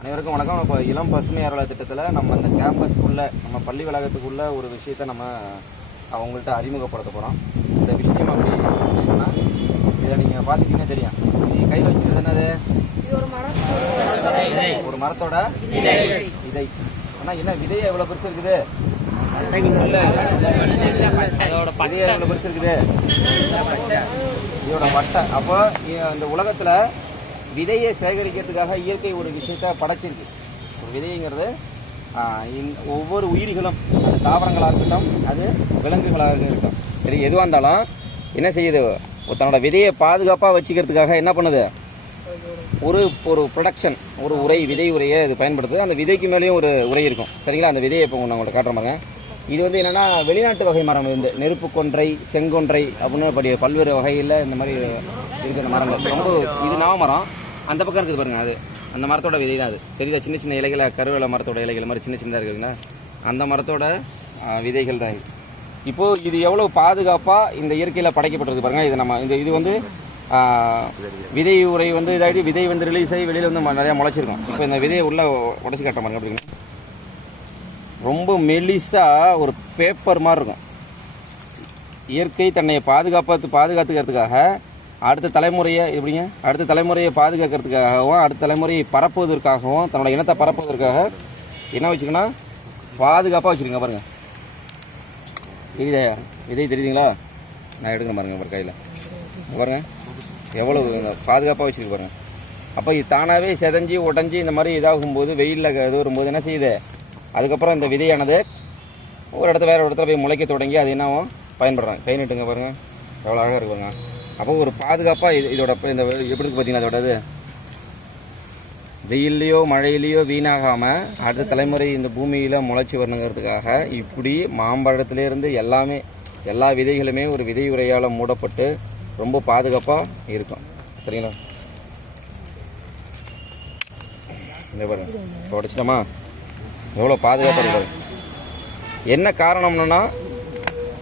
அனைவருக்கும் வணக்கம். இப்போ இளம் பசுமை அறவலை திட்டத்தில் நம்ம அந்த கேம்பஸ்க்குள்ள நம்ம பள்ளி வளாகத்துக்குள்ள ஒரு விஷயத்த நம்ம அவங்கள்ட்ட அறிமுகப்படுத்த போகிறோம் இந்த விஷயம் அப்படி என்னன்னா இதை நீங்கள் பார்த்துக்கிட்டீங்கன்னா தெரியும். நீ கையில் வச்சுக்கிறது என்னது? ஒரு மரத்தோட விதை. ஆனால் என்ன விதை எவ்வளோ பெருசு இருக்குது? அதோட விதை எவ்வளோ பெருசு இருக்குது? இதோட வட்டை அப்போ இந்த உலகத்துல விதையை சேகரிக்கிறதுக்காக இயற்கை ஒரு விஷயத்த படைச்சிருக்கு. ஒரு விதைங்கிறது ஒவ்வொரு உயிரிகளும் தாவரங்களாக இருக்கட்டும் அது விலங்குகளாக இருக்கட்டும். சரி எதுவாக இருந்தாலும் என்ன செய்யுது? தன்னோட விதையை பாதுகாப்பாக வச்சுக்கிறதுக்காக என்ன பண்ணுது? ஒரு ஒரு ப்ரொடக்ஷன் ஒரு உரை விதை உரையை இது பயன்படுத்துது. அந்த விதைக்கு மேலேயும் ஒரு உரை இருக்கும். சரிங்களா? அந்த விதையை இப்போ நான் உங்கள்ட்ட காட்டுற இது வந்து என்னென்னா வெளிநாட்டு வகை மரம் இந்த நெருப்பு கொன்றை செங்கொன்றை அப்படின்னு படி பல்வேறு வகையில் இந்த மாதிரி இது மரங்கள். ரொம்ப இது நாவ மரம். அந்த பக்கம் இருக்குது பாருங்க அது. அந்த மரத்தோட விதை தான் அது. தெரியுதா சின்ன சின்ன இலைகளை கருவேல மரத்தோட இலைகள் மாதிரி சின்ன சின்னதாக இருக்குதுங்களா அந்த மரத்தோட விதைகள் தான் இது. இப்போது இது எவ்வளோ பாதுகாப்பாக இந்த இயற்கையில் படைக்கப்பட்டிருக்கு பாருங்க. இது நம்ம இந்த இது வந்து விதை உரை வந்து இதாகிட்டு விதை வந்து ரிலீஸ் ஆகி வெளியில வந்து நிறையா முளைச்சிருக்கோம். முளைச்சிருக்கும் இப்போ இந்த விதையை உள்ளே உடச்சி காட்ட மாதிரி அப்படிங்க. ரொம்ப மெலிசாக ஒரு பேப்பர் மாதிரி இருக்கும். இயற்கை தன்னை பாதுகாப்பாத்து பாதுகாத்துக்கிறதுக்காக அடுத்த தலைமுறையை எப்படிங்க? அடுத்த தலைமுறையை பாதுகாக்கிறதுக்காகவும் அடுத்த தலைமுறையை பரப்புவதற்காகவும் தன்னோட இனத்தை பரப்புவதற்காக என்ன வச்சுக்கோன்னா பாதுகாப்பாக வச்சுருங்க பாருங்கள் தெரியுதா? இதே தெரியுதுங்களா? நான் எடுக்கிறேன் பாருங்கள் பாரு கையில். பாருங்கள் எவ்வளோ பாதுகாப்பாக வச்சுருக்கு பாருங்கள் அப்போ இது தானாகவே செதஞ்சு உடஞ்சி இந்த மாதிரி இதாகும்போது வெயிலில் இது வரும்போது என்ன செய்யுது? அதுக்கப்புறம் இந்த விதையானது ஒரு இடத்துல வேற ஒரு இடத்துல போய் முளைக்க தொடங்கி அது என்னவும் பயன்படுறாங்க. கை நட்டுங்க பாருங்கள் எவ்வளோ அழகாக இருக்குங்க அப்போ ஒரு பாதுகாப்பாக இது இதோட இந்த எப்படி இருக்கு பார்த்தீங்கன்னா அதோட இது? வெயில்லையோ மழையிலையோ வீணாகாமல் அடுத்த தலைமுறை இந்த பூமியில் முளைச்சி வரணுங்கிறதுக்காக இப்படி மாம்பழத்துலேருந்து எல்லாமே எல்லா விதைகளுமே ஒரு விதை உரையால் மூடப்பட்டு ரொம்ப பாதுகாப்பாக இருக்கும். சரிங்களா? இந்த பாருங்க உடச்சிட்டோமா எவ்வளோ பாதுகாப்பாக இருக்கு என்ன காரணம்னா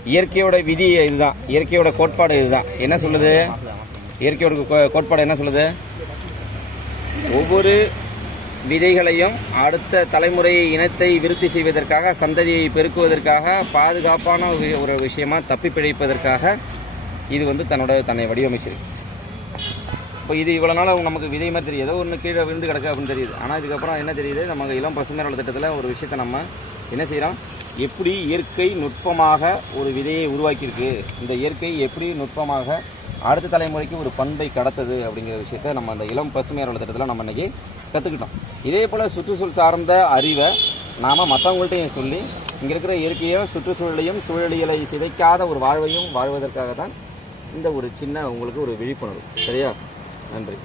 இயற்கையோட விதி இதுதான். இயற்கையோட கோட்பாடு இதுதான். என்ன சொல்லுது? இயற்கையோட கோட்பாடு என்ன சொல்லுது? ஒவ்வொரு விதைகளையும் அடுத்த தலைமுறையை இனத்தை விருத்தி செய்வதற்காக சந்ததியை பெருக்குவதற்காக பாதுகாப்பான ஒரு- ஒரு விஷயமா தப்பி பிழைப்பதற்காக இது வந்து தன்னோட தன்னை வடிவமைச்சிருக்கு. இப்போ இது இவ்வளோ நாள் நமக்கு விதை மாதிரி தெரியும். ஏதோ ஒன்று கீழே விழுந்து கிடக்கு அப்படின்னு தெரியுது. ஆனால் இதுக்கப்புறம் என்ன தெரியுது? நம்ம இளம் பசுமை நல திட்டத்தில் ஒரு விஷயத்தை நம்ம என்ன செய்கிறோம் எப்படி இயற்கை நுட்பமாக ஒரு விதையை உருவாக்கியிருக்கு? இந்த இயற்கை எப்படி நுட்பமாக அடுத்த தலைமுறைக்கு ஒரு பண்பை கடத்தது அப்படிங்கிற விஷயத்த நம்ம அந்த இளம் பசுமை நல திட்டத்தில் நம்ம இன்றைக்கி கற்றுக்கிட்டோம் இதே போல் சுற்றுச்சூழல் சார்ந்த அறிவை நாம் மற்றவங்கள்ட்டையும் சொல்லி இங்கே இருக்கிற இயற்கையும் சுற்றுச்சூழலையும் சூழலியலை சிதைக்காத ஒரு வாழ்வையும் வாழ்வதற்காக தான் இந்த ஒரு சின்ன உங்களுக்கு ஒரு விழிப்புணர்வு. சரியா? நன்றி